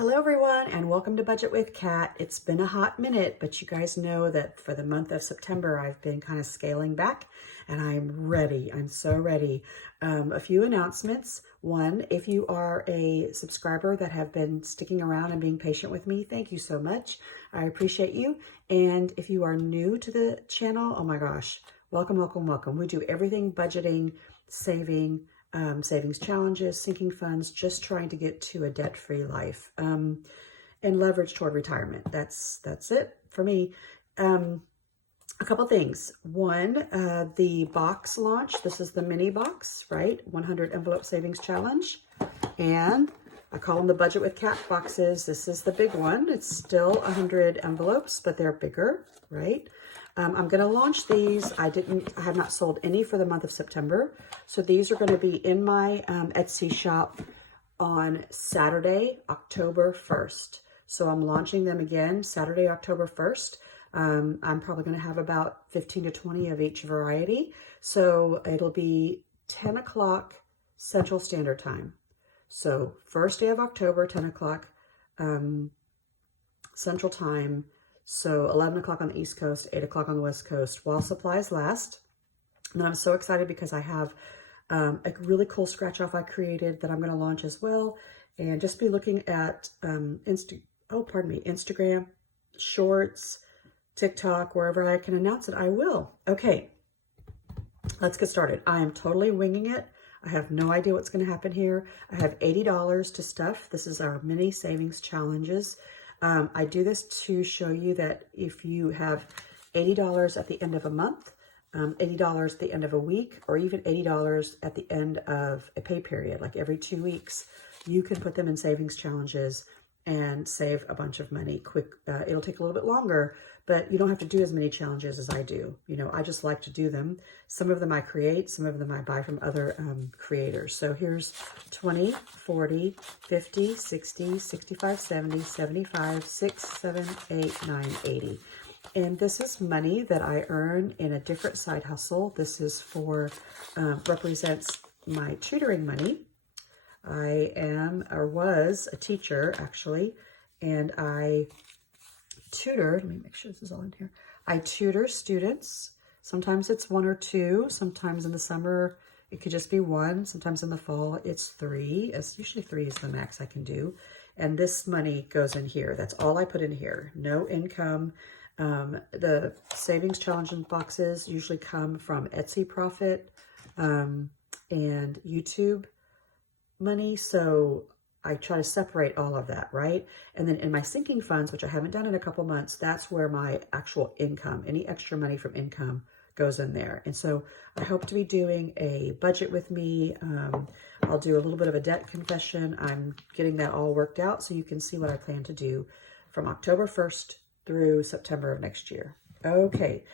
Hello everyone and welcome to Budget with Kat. It's been a hot minute, but you guys know that for the month of September, I've been kind of scaling back and I'm ready. I'm so ready. A few announcements. One, if you are a subscriber that have been sticking around and being patient with me, thank you so much. I appreciate you. And if you are new to the channel, oh my gosh, welcome, welcome, welcome. We do everything budgeting, saving, savings challenges, sinking funds, just trying to get to a debt-free life, and leverage toward retirement. That's it for me. A couple things. One, the box launch. This is the mini box, right? 100 envelope savings challenge. And I call them the Budget with Kat boxes. This is the big one. It's still 100 envelopes, but they're bigger, right? I'm going to launch these. I have not sold any for the month of September. So these are going to be in my Etsy shop on Saturday, October 1st. So I'm launching them again Saturday, October 1st. I'm probably going to have about 15 to 20 of each variety. So it'll be 10 o'clock Central Standard Time. So first day of October, 10 o'clock Central Time. So 11 o'clock on the East Coast, 8 o'clock on the West Coast, while supplies last. And I'm so excited because I have a really cool scratch off I created that I'm going to launch as well. And just be looking at Instagram, Shorts, TikTok, wherever I can announce it, I will. Okay, let's get started. I am totally winging it. I have no idea what's going to happen here. I have $80 to stuff. This is our mini savings challenges. I do this to show you that if you have $80 at the end of a month, $80 at the end of a week, or even $80 at the end of a pay period, like every 2 weeks, you can put them in savings challenges and save a bunch of money quick. It'll take a little bit longer, but you don't have to do as many challenges as I do. You know, I just like to do them. Some of them I create, some of them I buy from other creators. So here's 20, 40, 50, 60, 65, 70, 75, 6, 7, 8, 9, 80. And this is money that I earn in a different side hustle. This is for, represents my tutoring money. I am, or was, a teacher, actually, and I tutor, let me make sure this is all in here. I tutor students. Sometimes it's 1 or 2. Sometimes in the summer, it could just be 1. Sometimes in the fall, it's 3. It's usually 3 is the max I can do. And this money goes in here. That's all I put in here. No income. The savings challenge boxes usually come from Etsy profit and YouTube money. So I try to separate all of that, right? And then in my sinking funds, which I haven't done in a couple months, that's where my actual income, any extra money from income goes in there. And so I hope to be doing a budget with me. I'll do a little bit of a debt confession. I'm getting that all worked out so you can see what I plan to do from October 1st through September of next year. Okay.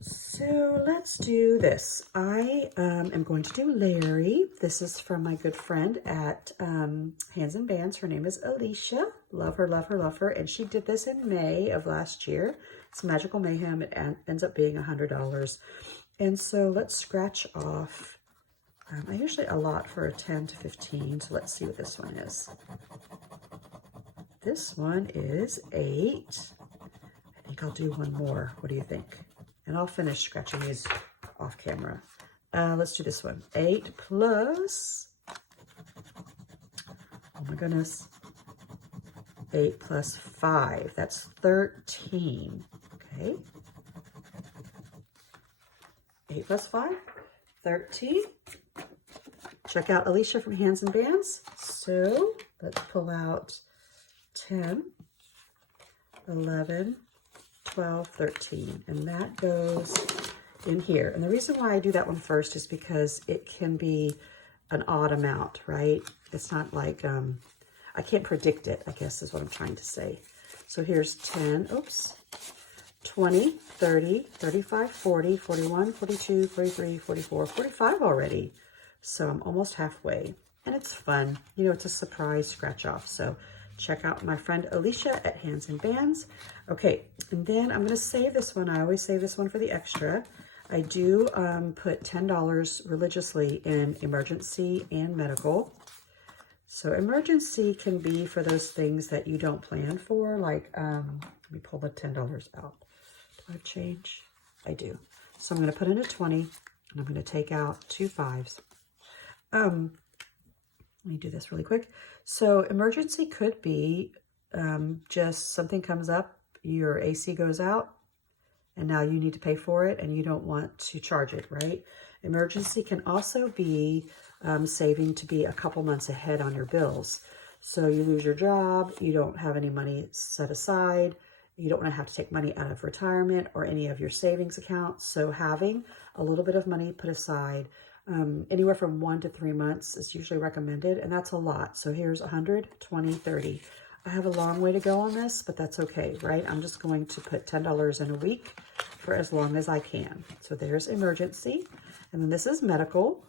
So let's do this. I am going to do Larry. This is from my good friend at Hands and Bands. Her name is Alicia. Love her, love her, love her. And she did this in May of last year. It's Magical Mayhem. It ends up being $100. And so let's scratch off. I usually allot for a 10 to 15. So let's see what this one is. This one is 8. I think I'll do one more. What do you think? And I'll finish scratching these off camera. Let's do this one. 8 plus, oh my goodness, 8 plus 5. That's 13. Okay. 8 plus 5, 13. Check out Alicia from Hands and Bands. So let's pull out 10, 11, 12, 13, and that goes in here. And the reason why I do that one first is because it can be an odd amount, right? It's not like, I can't predict it, I guess is what I'm trying to say. So here's 10, oops, 20, 30, 35, 40, 41, 42, 43, 44, 45 already. So I'm almost halfway, and it's fun. You know, it's a surprise scratch off. So check out my friend Alicia at Hands and Bands. Okay, and then I'm going to save this one. I always save this one for the extra. I do put $10 religiously in emergency and medical. So emergency can be for those things that you don't plan for. Like, let me pull the $10 out. Do I have change? I do. So I'm going to put in a 20 and I'm going to take out 2 5s. Let me do this really quick. So emergency could be just something comes up, your AC goes out, and now you need to pay for it and you don't want to charge it, right? Emergency can also be saving to be a couple months ahead on your bills. So you lose your job, you don't have any money set aside, you don't want to have to take money out of retirement or any of your savings accounts. So having a little bit of money put aside, anywhere from 1 to 3 months is usually recommended, and that's a lot. So here's 100, 20, 30. I have a long way to go on this, but that's okay, right? I'm just going to put $10 in a week for as long as I can. So there's emergency. And then this is medical.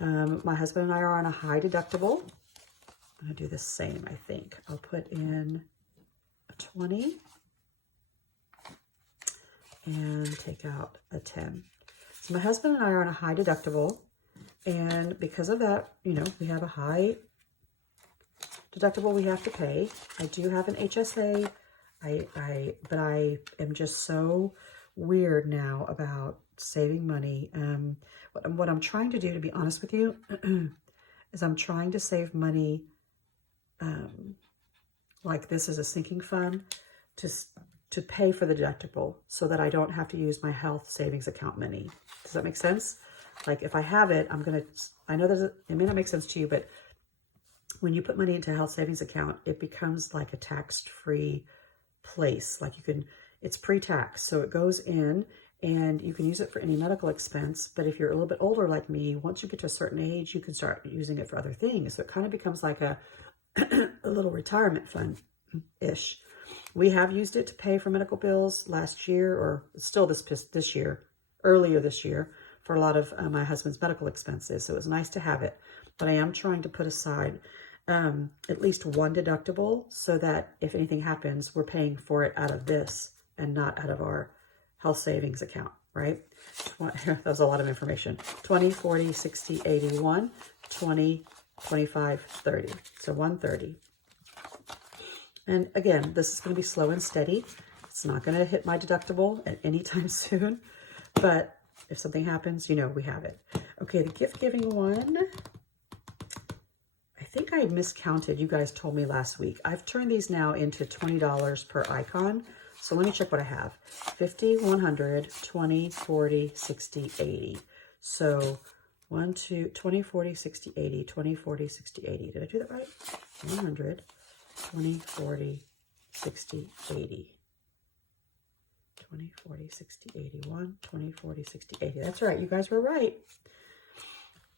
My husband and I are on a high deductible. I'm going to do the same, I think. I'll put in a 20 and take out a 10. So my husband and I are on a high deductible. And because of that, you know, we have a high deductible we have to pay. I do have an HSA, but I am just so weird now about saving money. What I'm trying to do, to be honest with you, is I'm trying to save money like this is a sinking fund to pay for the deductible so that I don't have to use my health savings account money. Does that make sense? Like if I have it, I know it may not make sense to you, but when you put money into a health savings account, it becomes like a tax-free place. Like it's pre-tax. So it goes in and you can use it for any medical expense. But if you're a little bit older like me, once you get to a certain age, you can start using it for other things. So it kind of becomes like a little retirement fund-ish. We have used it to pay for medical bills last year, or still this year, earlier this year, for a lot of my husband's medical expenses. So it was nice to have it. But I am trying to put aside at least one deductible so that if anything happens, we're paying for it out of this and not out of our health savings account, right? That was a lot of information. 20, 40, 60, 81, 20, 25, 30. So 130. And again, this is going to be slow and steady. It's not going to hit my deductible at any time soon, but if something happens, you know, we have it. Okay, the gift giving one, I think I miscounted. You guys told me last week. I've turned these now into $20 per icon. So let me check what I have. 50, 100, 20, 40, 60, 80. So 1, 2, 20, 40, 60, 80, 20, 40, 60, 80. Did I do that right? 100, 20, 40, 60, 80. 20, 40, 60, 81, 20, 40, 60, 80. That's right. You guys were right.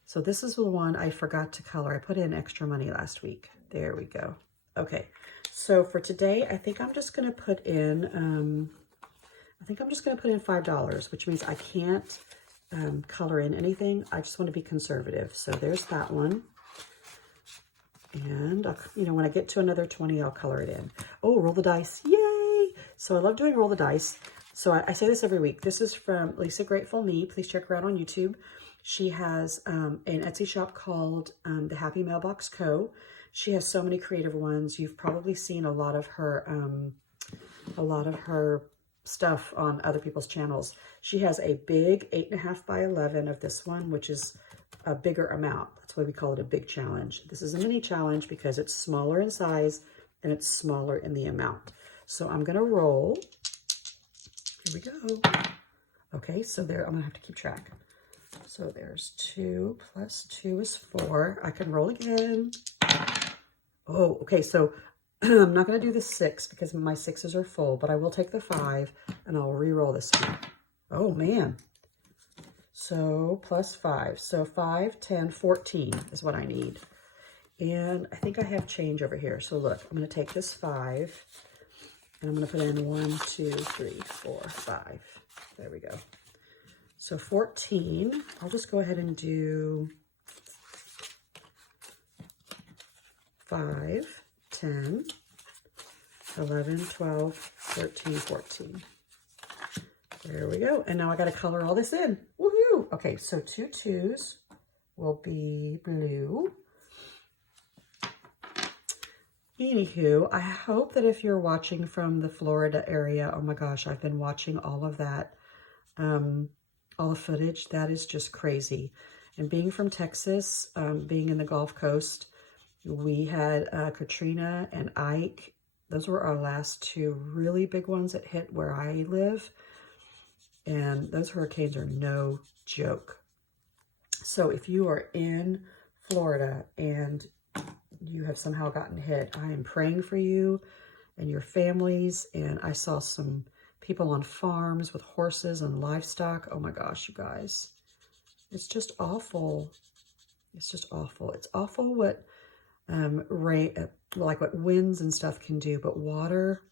So this is the one I forgot to color. I put in extra money last week. There we go. Okay. So for today, I think I'm just going to put in, $5, which means I can't color in anything. I just want to be conservative. So there's that one. And, when I get to another 20, I'll color it in. Oh, roll the dice. Yay! So I love doing roll the dice. So I say this every week. This is from Lisa Grateful Me. Please check her out on YouTube. She has an Etsy shop called The Happy Mailbox Co. She has so many creative ones. You've probably seen a lot of her stuff on other people's channels. She has a big 8.5 by 11 of this one, which is a bigger amount. That's why we call it a big challenge. This is a mini challenge because it's smaller in size and it's smaller in the amount. So I'm going to roll. Here we go. Okay, so there, I'm going to have to keep track. So there's 2 plus 2 is 4. I can roll again. Oh, okay, so I'm not going to do the 6 because my 6s are full, but I will take the 5 and I'll re-roll this one. Oh, man. So plus 5. So 5, 10, 14 is what I need. And I think I have change over here. So look, I'm going to take this 5 and I'm going to put in 1, 2, 3, 4, 5. There we go. So 14, I'll just go ahead and do 5, 10, 11, 12, 13, 14. There we go. And now I got to color all this in. Woohoo! Okay, so 2 2s will be blue. Anywho, I hope that if you're watching from the Florida area, oh my gosh, I've been watching all of that, all the footage. That is just crazy. And being from Texas, being in the Gulf Coast, we had Katrina and Ike. Those were our last two really big ones that hit where I live. And those hurricanes are no joke. So if you are in Florida and you have somehow gotten hit, I am praying for you and your families. And I saw some people on farms with horses and livestock. Oh my gosh, you guys. It's just awful. It's just awful. It's awful what rain, like what winds and stuff can do, but water,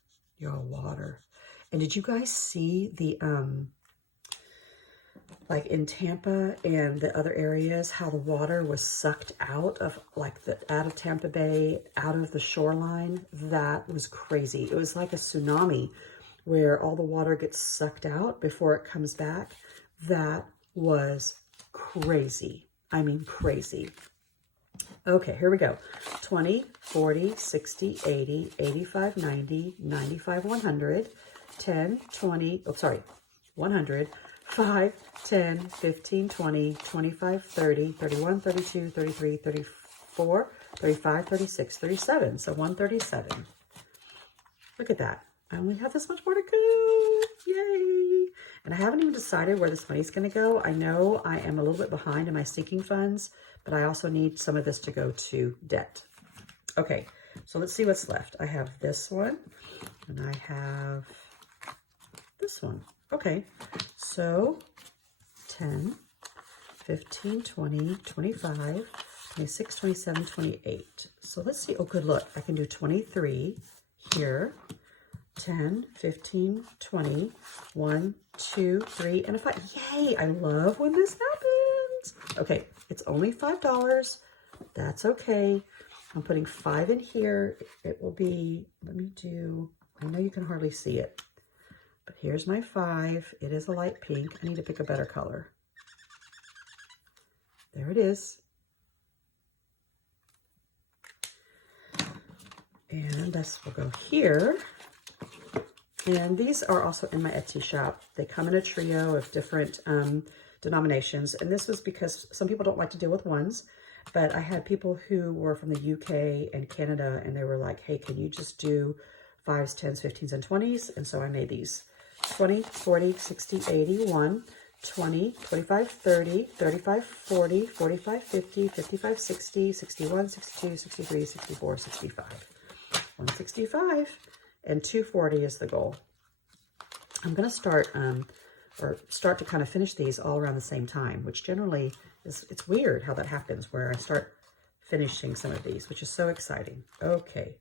water. And did you guys see the like in Tampa and the other areas, how the water was sucked out of out of Tampa Bay, out of the shoreline? That was crazy. It was like a tsunami where all the water gets sucked out before it comes back. That was crazy. I mean, crazy. Okay, here we go. 20, 40, 60, 80, 85, 90, 95, 100, 10, 20, oh, sorry, 100, 5, 10, 15, 20, 25, 30, 31, 32, 33, 34, 35, 36, 37. So 137. Look at that. I only have this much more to go. Yay. And I haven't even decided where this money's going to go. I know I am a little bit behind in my sinking funds, but I also need some of this to go to debt. Okay, so let's see what's left. I have this one, and I have this one. Okay, so 10, 15, 20, 25, 26, 27, 28. So let's see. Oh, good, look. I can do 23 here. 10, 15, 20, 1, 2, 3, and a 5. Yay! I love when this happens. Okay, it's only $5. That's okay. I'm putting 5 in here. It will be, let me do, I know you can hardly see it, but here's my 5. It is a light pink. I need to pick a better color. There it is. And this will go here. And these are also in my Etsy shop. They come in a trio of different denominations. And this was because some people don't like to deal with ones, but I had people who were from the UK and Canada, and they were like, hey, can you just do 5s, 10s, 15s, and 20s? And so I made these 20, 40, 60, 80, 1, 20, 25, 30, 35, 40, 45, 50, 55, 60, 61, 62, 63, 64, 65. 165. And 240 is the goal. I'm going to start to kind of finish these all around the same time, which generally is, it's weird how that happens where I start finishing some of these, which is so exciting. Okay.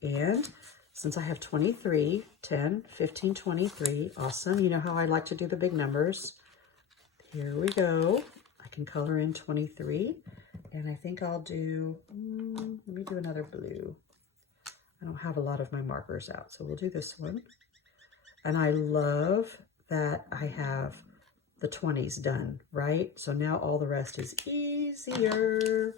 And since I have 23, 10, 15, 23, awesome. You know how I like to do the big numbers. Here we go. I can color in 23, and I think I'll do, let me do another blue. I don't have a lot of my markers out, so we'll do this one. And I love that I have the 20s done, right? So now all the rest is easier.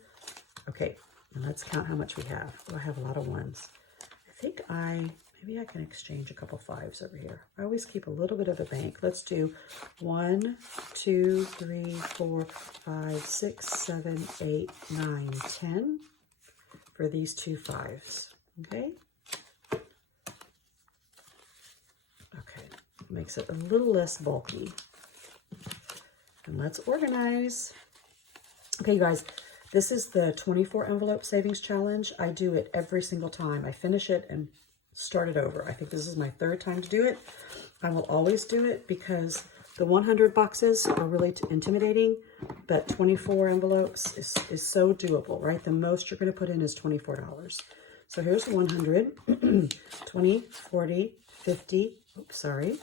Okay, now let's count how much we have. Oh, I have a lot of 1s. I think maybe I can exchange a couple 5s over here. I always keep a little bit of a bank. Let's do 1, 2, 3, 4, 5, 6, 7, 8, 9, 10 for these 2 5s. Okay. Okay. Makes it a little less bulky. And let's organize. Okay, you guys, this is the 24 envelope savings challenge. I do it every single time. I finish it and start it over. I think this is my 3rd time to do it. I will always do it because the 100 boxes are really intimidating, but 24 envelopes is so doable, right? The most you're going to put in is $24. So here's 100, 20, 40, 50, oops, sorry,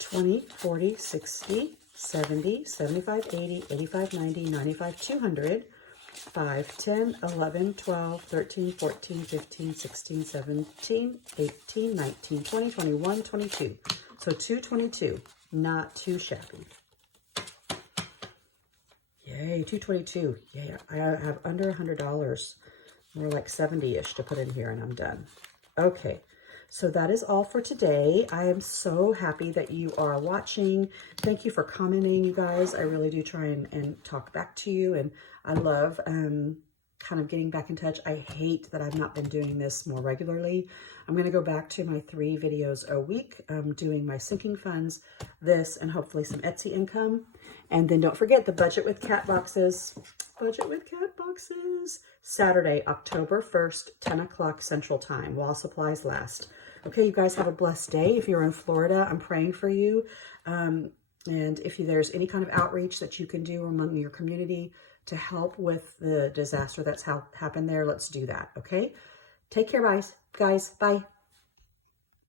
20, 40, 60, 70, 75, 80, 85, 90, 95, 200, 5, 10, 11, 12, 13, 14, 15, 16, 17, 18, 19, 20, 21, 22. So 222, not too shabby. Yay, 222. Yay, I have under $100. more like 70-ish to put in here, and I'm done. Okay, so that is all for today. I am so happy that you are watching. Thank you for commenting, you guys. I really do try and talk back to you, and I love kind of getting back in touch. I hate that I've not been doing this more regularly. I'm going to go back to my 3 videos a week, doing my sinking funds, this, and hopefully some Etsy income. And then don't forget the Budget with Cat boxes. Budget with Cat boxes. Saturday, October 1st, 10 o'clock Central Time, while supplies last. Okay, you guys have a blessed day. If you're in Florida, I'm praying for you. And if there's any kind of outreach that you can do among your community to help with the disaster that's happened there, let's do that, okay? Take care, guys. Bye.